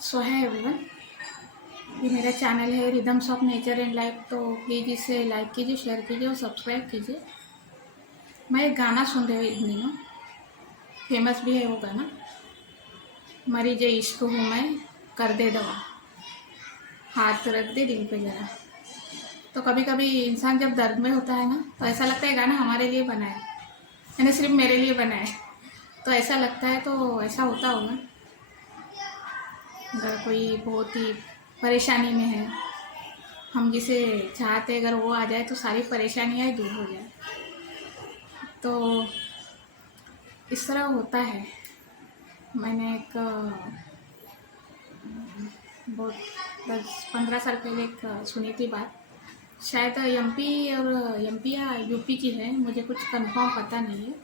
सो है एवरीवन, ये मेरा चैनल है rhythms of nature and life. तो प्लीज़ इसे लाइक कीजिए, शेयर कीजिए और सब्सक्राइब कीजिए। मैं एक गाना सुन रही हूँ इन दिनों, फेमस भी है वो गाना, मरीज इश्क हूँ मैं, कर दे दवा, हाथ रख दे दिल पे जरा। तो कभी कभी इंसान जब दर्द में होता है ना, तो ऐसा लगता है गाना हमारे लिए बना है, यानी सिर्फ मेरे लिए बना है। तो ऐसा लगता है, तो ऐसा होता होगा अगर कोई बहुत ही परेशानी में है, हम जिसे चाहते अगर वो आ जाए तो सारी परेशानियाँ दूर हो जाए। तो इस तरह होता है। मैंने एक बहुत 10-15 साल पहले एक सुनी थी बात, शायद एमपी और एमपी या यूपी की है, मुझे कुछ कंफर्म पता नहीं है।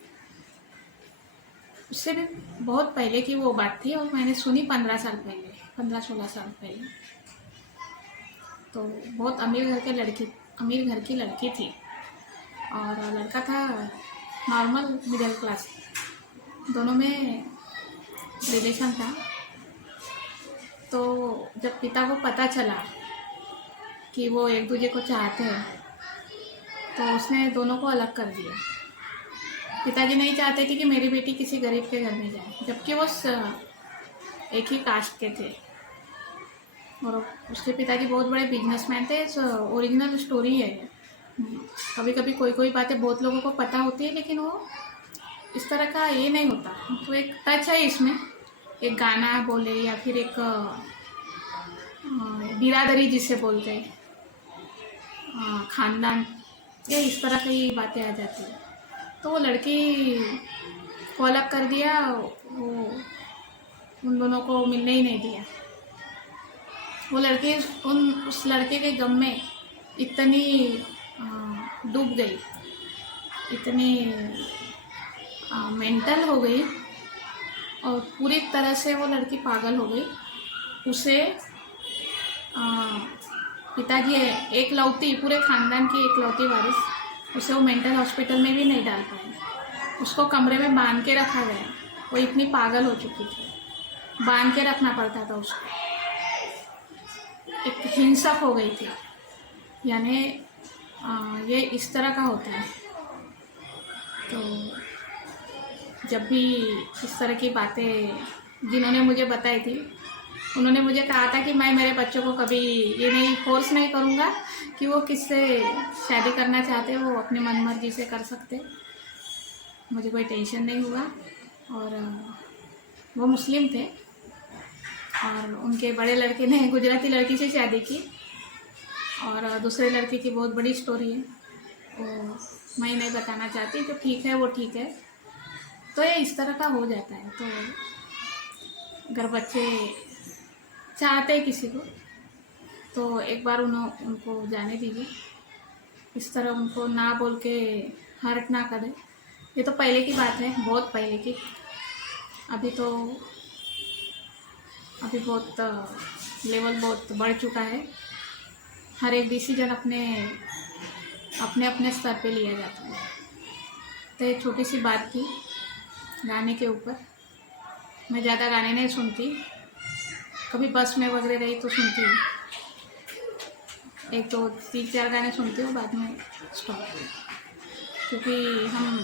उससे भी बहुत पहले की वो बात थी और मैंने सुनी 15 साल पहले, 15-16 साल पहले। तो बहुत अमीर घर की लड़की थी और लड़का था नॉर्मल मिडिल क्लास। दोनों में रिलेशन था। तो जब पिता को पता चला कि वो एक दूसरे को चाहते हैं, तो उसने दोनों को अलग कर दिया। पिताजी नहीं चाहते थे कि मेरी बेटी किसी गरीब के घर में जाए, जबकि वो एक ही कास्ट के थे और उसके पिताजी बहुत बड़े बिजनेसमैन थे। ओरिजिनल स्टोरी है। कभी कभी कोई बातें बहुत लोगों को पता होती है, लेकिन वो इस तरह का ये नहीं होता। तो एक टच है इसमें, एक गाना बोले या फिर एक बिरादरी जिसे बोलते हैं, खानदान, ये इस तरह की बातें आ जाती है। तो वो लड़की को अलग कर दिया, वो उन दोनों को मिलने ही नहीं दिया। वो लड़की उस लड़के के गम में इतनी डूब गई, इतनी मेंटल हो गई और पूरी तरह से वो लड़की पागल हो गई। उसे पिताजी एक लौती, पूरे खानदान की एक लौती वारिस, उसे वो मेंटल हॉस्पिटल में भी नहीं डाल पाए। उसको कमरे में बांध के रखा गया। वो इतनी पागल हो चुकी थी, बांध के रखना पड़ता था उसको। एक हिंसक हो गई थी, यानी ये इस तरह का होता है। तो जब भी इस तरह की बातें जिन्होंने मुझे बताई थी, उन्होंने मुझे कहा था कि मैं मेरे बच्चों को कभी ये नहीं फोर्स नहीं करूँगा कि वो किससे शादी करना चाहते, वो अपनी मन मर्जी से कर सकते, मुझे कोई टेंशन नहीं हुआ। और वो मुस्लिम थे और उनके बड़े लड़के ने गुजराती लड़की से शादी की और दूसरे लड़के की बहुत बड़ी स्टोरी है, वो मैं नहीं बताना चाहती। तो ठीक है, वो ठीक है। तो ये इस तरह का हो जाता है। तो अगर बच्चे चाहते हैं किसी को, तो एक बार उनको जाने दीजिए। इस तरह उनको ना बोल के हर्ट ना करें। ये तो पहले की बात है, बहुत पहले की। अभी बहुत लेवल बहुत बढ़ चुका है। हर एक डिसीजन अपने अपने स्तर पे लिया जाता है। तो एक छोटी सी बात थी गाने के ऊपर। मैं ज़्यादा गाने नहीं सुनती, कभी बस में वगैरह रही तो सुनती हूँ, 1-2-3-4 गाने सुनती हूँ, बाद में स्टॉप। क्योंकि हम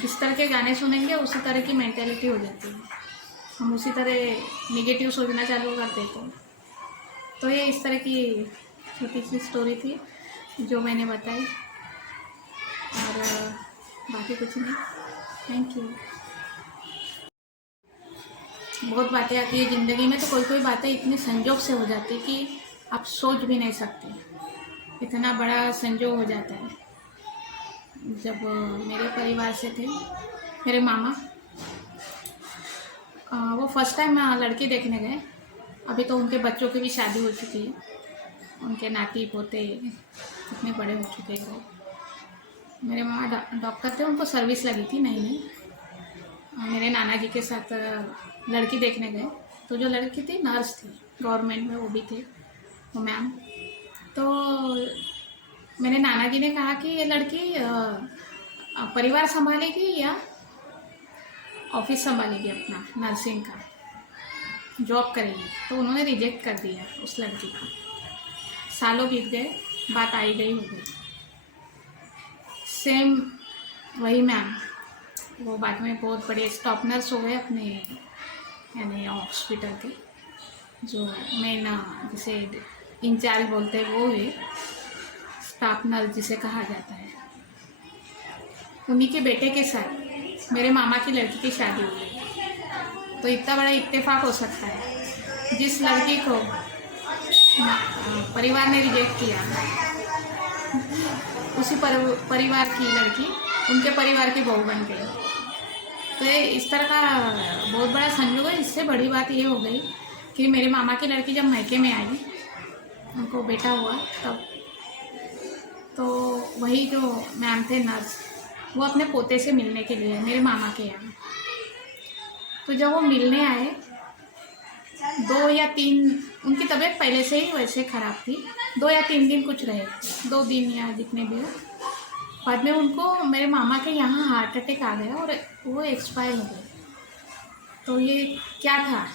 जिस तरह के गाने सुनेंगे उसी तरह की मेंटेलिटी हो जाती है, हम उसी तरह नेगेटिव सोचना चालू कर देते हैं। तो ये इस तरह की छोटी सी स्टोरी थी जो मैंने बताई, और बाकी कुछ नहीं। Thank you. बहुत बातें आती है ज़िंदगी में, तो कोई बातें इतने संजोग से हो जाती है कि आप सोच भी नहीं सकते, इतना बड़ा संजोग हो जाता है। जब मेरे परिवार से थे मेरे मामा, वो फर्स्ट टाइम लड़की देखने गए। अभी तो उनके बच्चों की भी शादी हो चुकी है, उनके नाती पोते इतने बड़े हो चुके हैं। वो मेरे मामा डॉक्टर थे, उनको सर्विस लगी थी नई नई। मेरे नाना जी के साथ लड़की देखने गए। तो जो लड़की थी नर्स थी, गवर्नमेंट में वो भी थे वो मैम। तो मेरे नाना जी ने कहा कि ये लड़की परिवार संभालेगी या ऑफिस संभालेगी अपना नर्सिंग का। जॉब करेगी, तो उन्होंने रिजेक्ट कर दिया उस लड़की को। सालों बीत गए, बात आई गई हो गई। सेम वही मैम, वो बाद में बहुत बड़े स्टाफ नर्स हो गए अपने यानी हॉस्पिटल के, जो मेन जिसे इंचार्ज बोलते हैं वो है, स्टाफ नर्स जिसे कहा जाता है। उन्हीं के बेटे के साथ मेरे मामा की लड़की की शादी हुई। तो इतना बड़ा इत्तेफाक हो सकता है, जिस लड़की को परिवार ने रिजेक्ट किया, उसी परिवार की लड़की उनके परिवार की बहू बन गई। तो ये इस तरह का बहुत बड़ा संयोग है। इससे बड़ी बात ये हो गई कि मेरे मामा की लड़की जब मायके में आई, उनको बेटा हुआ तब, तो वही जो मैम थे नर्स, वो अपने पोते से मिलने के लिए मेरे मामा के यहाँ। तो जब वो मिलने आए, 2 या 3, उनकी तबीयत पहले से ही वैसे ख़राब थी, 2 या 3 दिन कुछ रहे, 2 दिन या जितने भी हो। बाद में उनको मेरे मामा के यहाँ हार्ट अटैक आ गया और वो एक्सपायर हो गए। तो ये क्या था,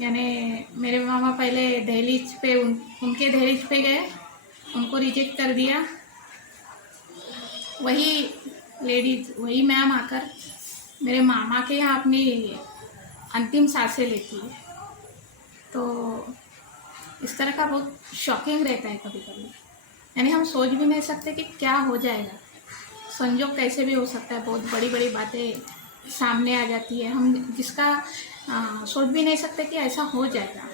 यानी मेरे मामा पहले दहलीज पे उनके दहलीज पे गए, उनको रिजेक्ट कर दिया। वही लेडीज, वही मैम आकर मेरे मामा के यहाँ अपनी अंतिम सांसें लेती है। तो इस तरह का बहुत शॉकिंग रहता है कभी कभी, यानी हम सोच भी नहीं सकते कि क्या हो जाएगा, संजोग कैसे भी हो सकता है। बहुत बड़ी बड़ी बातें सामने आ जाती है, हम जिसका सोच भी नहीं सकते कि ऐसा हो जाएगा।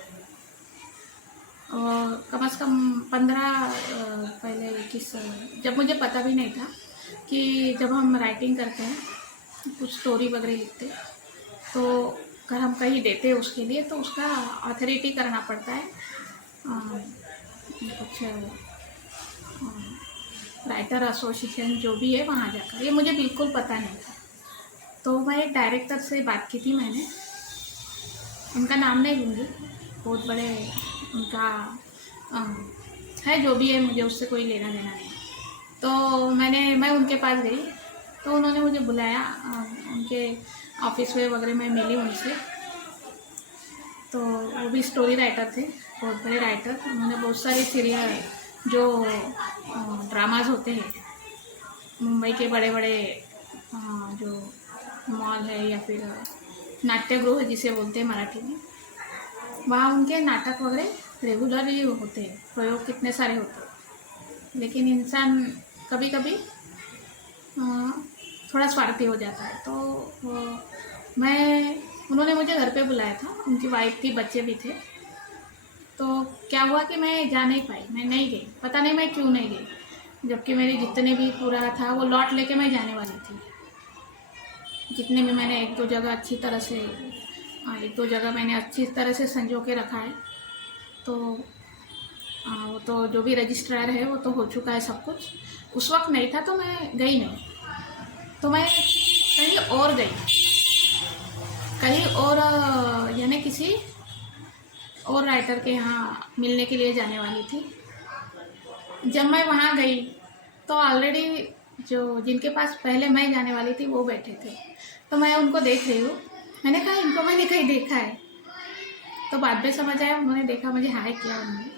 और कम से कम 15 पहले 21, जब मुझे पता भी नहीं था कि जब हम राइटिंग करते हैं, कुछ स्टोरी वगैरह लिखते, तो अगर हम कहीं देते हैं उसके लिए, तो उसका अथॉरिटी करना पड़ता है कुछ राइटर एसोसिएशन जो भी है वहाँ जाकर। ये मुझे बिल्कुल पता नहीं था। तो मैं एक डायरेक्टर से बात की थी मैंने, उनका नाम नहीं लूँगी, बहुत बड़े उनका है, जो भी है, मुझे उससे कोई लेना देना नहीं। तो मैं उनके पास गई, तो उन्होंने मुझे बुलाया, उनके ऑफिस में वगैरह मैं मिली उनसे। तो वो भी स्टोरी राइटर थे, बहुत बड़े राइटर। उन्होंने बहुत सारे सीरियल, जो ड्रामाज होते हैं मुंबई के बड़े बड़े जो मॉल है या फिर नाट्यगृह जिसे बोलते हैं मराठी में, वहाँ उनके नाटक वगैरह रेगुलरली होते हैं, प्रयोग कितने सारे होते हैं। लेकिन इंसान कभी कभी थोड़ा स्वार्थी हो जाता है। तो उन्होंने मुझे घर पे बुलाया था, उनकी वाइफ थी, बच्चे भी थे। तो क्या हुआ कि मैं जा नहीं पाई, मैं नहीं गई, पता नहीं मैं क्यों नहीं गई, जबकि मेरी जितने भी पूरा था वो लॉट लेके मैं जाने वाली थी। जितने भी मैंने एक दो जगह मैंने अच्छी तरह से संजो के रखा है। तो वो तो जो भी रजिस्ट्रार है वो तो हो चुका है सब कुछ। उस वक्त नहीं था तो मैं गई नहीं, तो मैं कहीं और गई, कहीं और यानी किसी और राइटर के यहाँ मिलने के लिए जाने वाली थी। जब मैं वहाँ गई तो ऑलरेडी जो जिनके पास पहले मैं जाने वाली थी वो बैठे थे। तो मैं उनको देख रही हूँ, मैंने कहा इनको मैंने कहीं देखा है। तो बाद में समझ आया, उन्होंने देखा मुझे, हाय किया उन्होंने।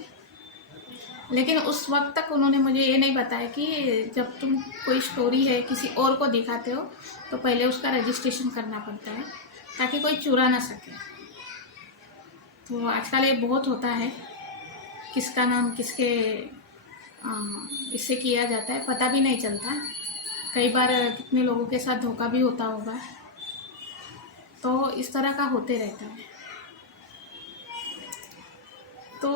लेकिन उस वक्त तक उन्होंने मुझे ये नहीं बताया कि जब तुम कोई स्टोरी है किसी और को दिखाते हो तो पहले उसका रजिस्ट्रेशन करना पड़ता है ताकि कोई चुरा ना सके। तो आजकल ये बहुत होता है, किसका नाम किसके इससे किया जाता है पता भी नहीं चलता। कई बार कितने लोगों के साथ धोखा भी होता होगा। तो इस तरह का होते रहता है। तो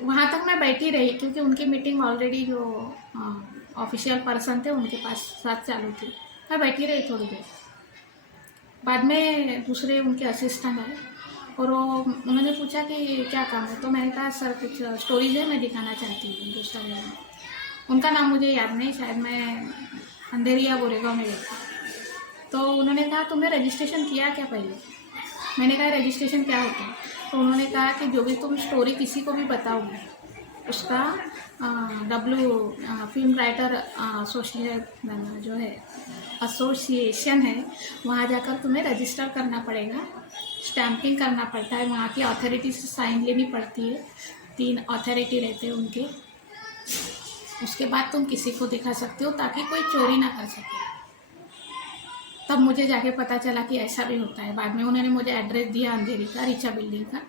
वहाँ तक मैं बैठी रही क्योंकि उनकी मीटिंग ऑलरेडी जो ऑफिशियल पर्सन थे उनके पास साथ चालू थी। मैं बैठी रही थोड़ी देर, बाद में दूसरे उनके असिस्टेंट आए और उन्होंने पूछा कि क्या काम है। तो मैंने कहा सर कुछ स्टोरीज है मैं दिखाना चाहती हूँ दूसरा। उनका नाम मुझे याद नहीं, शायद मैं अंधेरिया गोरेगांव में गई। तो उन्होंने कहा तुमने रजिस्ट्रेशन किया क्या पहले। मैंने कहा रजिस्ट्रेशन क्या होता है। तो उन्होंने कहा कि जो भी तुम स्टोरी किसी को भी बताओगे उसका फिल्म राइटर एसोसिएशन है, वहाँ जाकर तुम्हें रजिस्टर करना पड़ेगा स्टैंपिंग करना पड़ता है, वहाँ की अथॉरिटी से साइन लेनी पड़ती है, 3 अथॉरिटी रहते हैं उनके। उसके बाद तुम किसी को दिखा सकते हो ताकि कोई चोरी ना कर सके। तब मुझे जाके पता चला कि ऐसा भी होता है। बाद में उन्होंने मुझे एड्रेस दिया अंधेरी का, ऋचा बिल्डिंग का।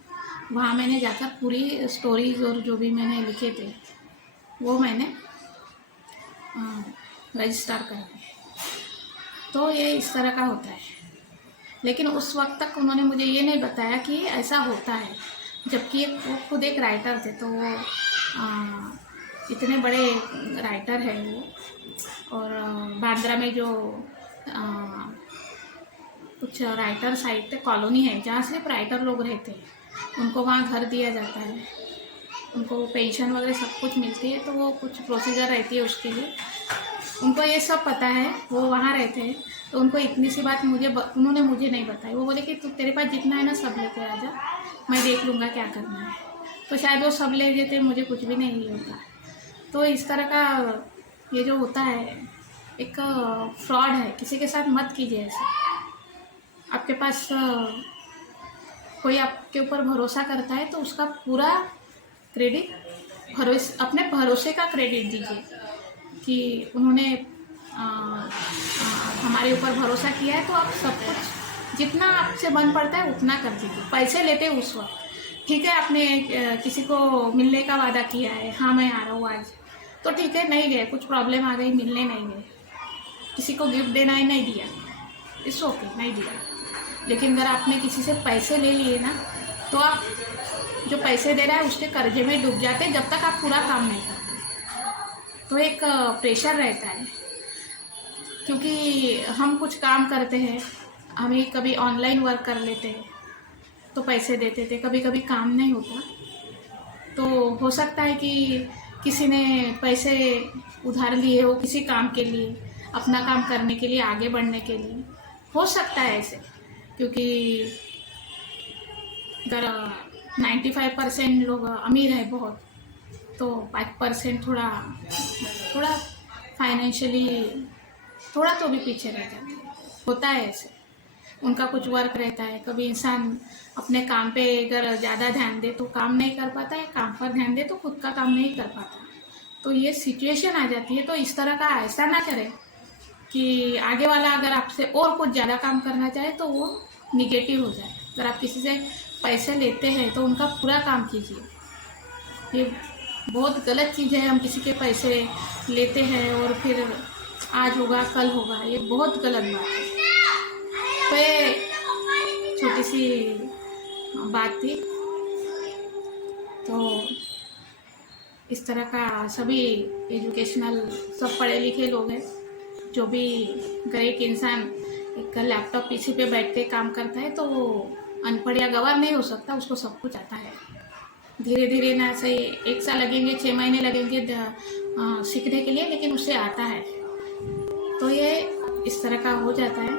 वहाँ मैंने जाकर पूरी स्टोरीज और जो भी मैंने लिखे थे वो मैंने रजिस्टर कराए। तो ये इस तरह का होता है। लेकिन उस वक्त तक उन्होंने मुझे ये नहीं बताया कि ऐसा होता है, जबकि वो खुद एक राइटर थे। तो वो इतने बड़े राइटर है वो, और बांद्रा में जो कुछ राइटर साहित्य कॉलोनी है जहाँ सिर्फ राइटर लोग रहते हैं, उनको वहाँ घर दिया जाता है, उनको पेंशन वगैरह सब कुछ मिलती है। तो वो कुछ प्रोसीजर रहती है उसके लिए, उनको ये सब पता है, वो वहाँ रहते हैं। तो उनको इतनी सी बात उन्होंने मुझे नहीं बताई। वो बोले कि तू तेरे पास जितना है ना सब लेके आ जा, मैं देख लूँगा क्या करना है। तो शायद वो सब ले लेते, मुझे कुछ भी नहीं होता। तो इस तरह का ये जो होता है एक फ्रॉड है। किसी के साथ मत कीजिए ऐसा। आपके पास कोई आपके ऊपर भरोसा करता है तो उसका पूरा क्रेडिट अपने भरोसे का क्रेडिट दीजिए कि उन्होंने हमारे ऊपर भरोसा किया है। तो आप सब कुछ जितना आपसे बन पड़ता है उतना कर दीजिए। पैसे लेते उस वक्त ठीक है, आपने किसी को मिलने का वादा किया है, हाँ मैं आ रहा हूँ आज, तो ठीक है, नहीं गए, कुछ प्रॉब्लम आ गई, मिलने नहीं गए। किसी को गिफ्ट देना है, नहीं दिया, इट्स ओके, नहीं दिया। लेकिन अगर आपने किसी से पैसे ले लिए ना, तो आप जो पैसे दे रहा है उसके कर्जे में डूब जाते हैं जब तक आप पूरा काम नहीं करते। तो एक प्रेशर रहता है, क्योंकि हम कुछ काम करते हैं, हमें कभी ऑनलाइन वर्क कर लेते हैं तो पैसे देते थे, कभी कभी काम नहीं होता तो हो सकता है कि किसी ने पैसे उधार लिए हो किसी काम के लिए, अपना काम करने के लिए, आगे बढ़ने के लिए, हो सकता है ऐसे। क्योंकि अगर 95% लोग अमीर है बहुत, तो 5% थोड़ा फाइनेंशियली थोड़ा तो भी पीछे रह जाते हैं, होता है ऐसे। उनका कुछ वर्क रहता है, कभी इंसान अपने काम पे अगर ज़्यादा ध्यान दे तो काम नहीं कर पाता है, काम पर ध्यान दे तो खुद का काम नहीं कर पाता। तो ये सिचुएशन आ जाती है। तो इस तरह का ऐसा ना करें कि आगे वाला अगर आपसे और कुछ ज़्यादा काम करना चाहे तो वो निगेटिव हो जाए। अगर आप किसी से पैसे लेते हैं तो उनका पूरा काम कीजिए। ये बहुत गलत चीज़ है, हम किसी के पैसे लेते हैं और फिर आज होगा कल होगा, ये बहुत गलत बात है। तो ये छोटी सी बात थी। तो इस तरह का सभी एजुकेशनल, सब पढ़े लिखे लोग हैं, जो भी गरीब इंसान एक लैपटॉप पीसी पे बैठ के काम करता है तो वो अनपढ़ या गवार नहीं हो सकता, उसको सब कुछ आता है। धीरे धीरे ना सही 1 साल लगेंगे, 6 महीने लगेंगे सीखने के लिए, लेकिन उसे आता है। तो ये इस तरह का हो जाता है।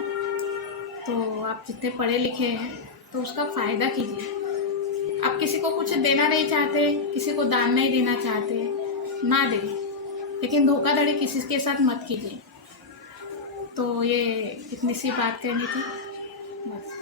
तो आप जितने पढ़े लिखे हैं तो उसका फ़ायदा कीजिए। आप किसी को कुछ देना नहीं चाहते, किसी को दान नहीं देना चाहते, ना दें, लेकिन धोखाधड़ी किसी के साथ मत कीजिए। तो ये इतनी सी बात कहनी थी बस।